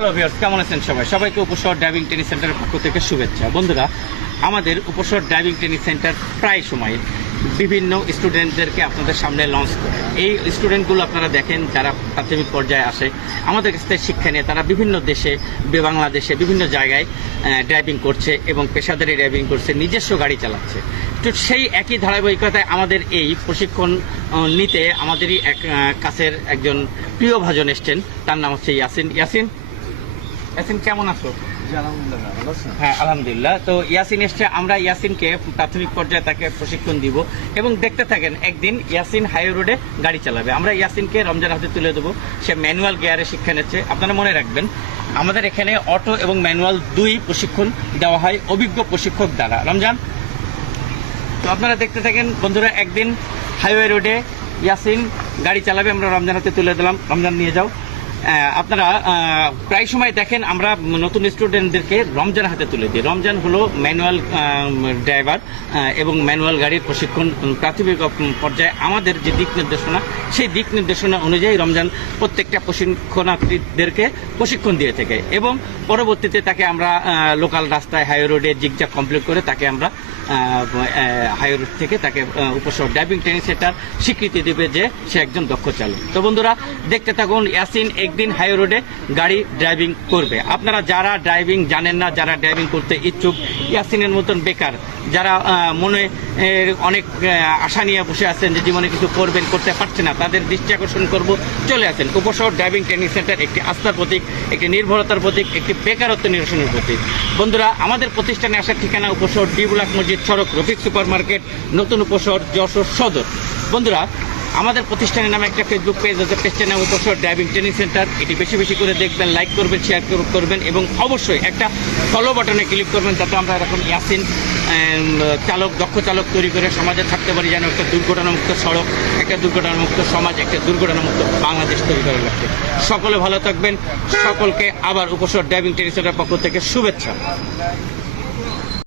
Hello viewers কেমন আছেন সবাই? সবাইকে উপশহর ড্রাইভিং ট্রেনিং সেন্টারের পক্ষ থেকে শুভেচ্ছা। বন্ধুরা, আমাদের উপশহর ড্রাইভিং ট্রেনিং সেন্টার প্রায় সময় বিভিন্ন স্টুডেন্টদেরকে আপনাদের সামনে লঞ্চ করে। এই স্টুডেন্টগুলো আপনারা দেখেন, যারা প্রাথমিক পর্যায়ে আসে, আমাদের কাছ থেকে শিক্ষা নিয়ে তারা বিভিন্ন দেশে বাংলাদেশে বিভিন্ন জায়গায় ড্রাইভিং করছে এবং পেশাদারি ড্রাইভিং করছে, নিজস্ব গাড়ি চালাচ্ছে। তো সেই একই ধারাবাহিকতায় আমাদের এই প্রশিক্ষণ নিতে আমাদেরই এক কাছের একজন প্রিয় ভাজন এসছেন। তার নাম হচ্ছে ইয়াসিন। ইয়াসিন ইয়াসিন কেমন আছো? হ্যাঁ আলহামদুলিল্লাহ। তো ইয়াসিন এসছে আমরা ইয়াসিনকে প্রাথমিক পর্যায়ে তাকে প্রশিক্ষণ দিব এবং দেখতে থাকেন একদিন ইয়াসিন হাই রোডে গাড়ি চালাবে। আমরা ইয়াসিনকে রমজান হাতে তুলে দেবো। সে ম্যানুয়াল গিয়ারে শিক্ষা নিচ্ছে। আপনারা মনে রাখবেন আমাদের এখানে অটো এবং ম্যানুয়াল দুই প্রশিক্ষণ দেওয়া হয় অভিজ্ঞ প্রশিক্ষক দ্বারা। রমজান? তো আপনারা দেখতে থাকেন বন্ধুরা একদিন হাইওয়ে রোডে ইয়াসিন গাড়ি চালাবে। আমরা রমজান হাতে তুলে দিলাম। রমজান নিয়ে যাও। আপনারা প্রায় সময় দেখেন আমরা নতুন স্টুডেন্টদেরকে রমজান হাতে তুলে দিই। রমজান হলো ম্যানুয়াল ড্রাইভার এবং ম্যানুয়াল গাড়ির প্রশিক্ষণ প্রাথমিক পর্যায়ে আমাদের যে দিক নির্দেশনা, সেই দিক নির্দেশনা অনুযায়ী রমজান প্রত্যেকটা প্রশিক্ষণার্থীদেরকে প্রশিক্ষণ দিয়ে থাকে এবং পরবর্তীতে তাকে আমরা লোকাল রাস্তায় হাই রোডে জিগজাগ কমপ্লিট করে তাকে আমরা হাই রোড থেকে তাকে উপসর ড্রাইভিং ট্রেনিং সেন্টার স্বীকৃতি দেবে যে সে একজন দক্ষ চালক। তো বন্ধুরা, দেখতে থাকুন ইয়াসিন একদিন হাই রোডে গাড়ি ড্রাইভিং করবে। আপনারা যারা ড্রাইভিং জানেন না, যারা ড্রাইভিং করতে ইচ্ছুক, ইয়াসিনের মতন বেকার, যারা মনে অনেক আশা নিয়ে বসে আছেন যে জীবনে কিছু করবেন, করতে পারছে না, তাদের দৃষ্টি আকর্ষণ করব, চলে আসেন। উপশহর ড্রাইভিং ট্রেনিং সেন্টার একটি আস্থার প্রতীক, একটি নির্ভরতার প্রতীক, একটি বেকারত্ব নিরসনের প্রতীক। বন্ধুরা, আমাদের প্রতিষ্ঠানে আসার ঠিকানা উপশহর ডি ব্লক মসজিদ সড়ক, রফিক সুপার মার্কেট, নতুন উপশহর যশোর সদর। বন্ধুরা, আমাদের প্রতিষ্ঠানের নামে একটা ফেসবুক পেজ আছে পেজটার নাম উপশহর ড্রাইভিং ট্রেনিং সেন্টার এটি বেশি বেশি করে দেখবেন লাইক করবেন শেয়ার করবেন এবং অবশ্যই একটা ফলো বাটনে ক্লিক করবেন যাতে আমরা এরকম ইয়াসিন চালক, দক্ষ চালক তৈরি করে সমাজে থাকতে পারি, যেন একটা দুর্ঘটনামুক্ত সড়ক, একটা দুর্ঘটনামুক্ত সমাজ, একটা দুর্ঘটনামুক্ত বাংলাদেশ তৈরি করার লক্ষ্যে। সকলে ভালো থাকবেন। সকলকে আবার উপসর ড্রাইভিং ট্রেনিং সেন্টার পক্ষ থেকে শুভেচ্ছা।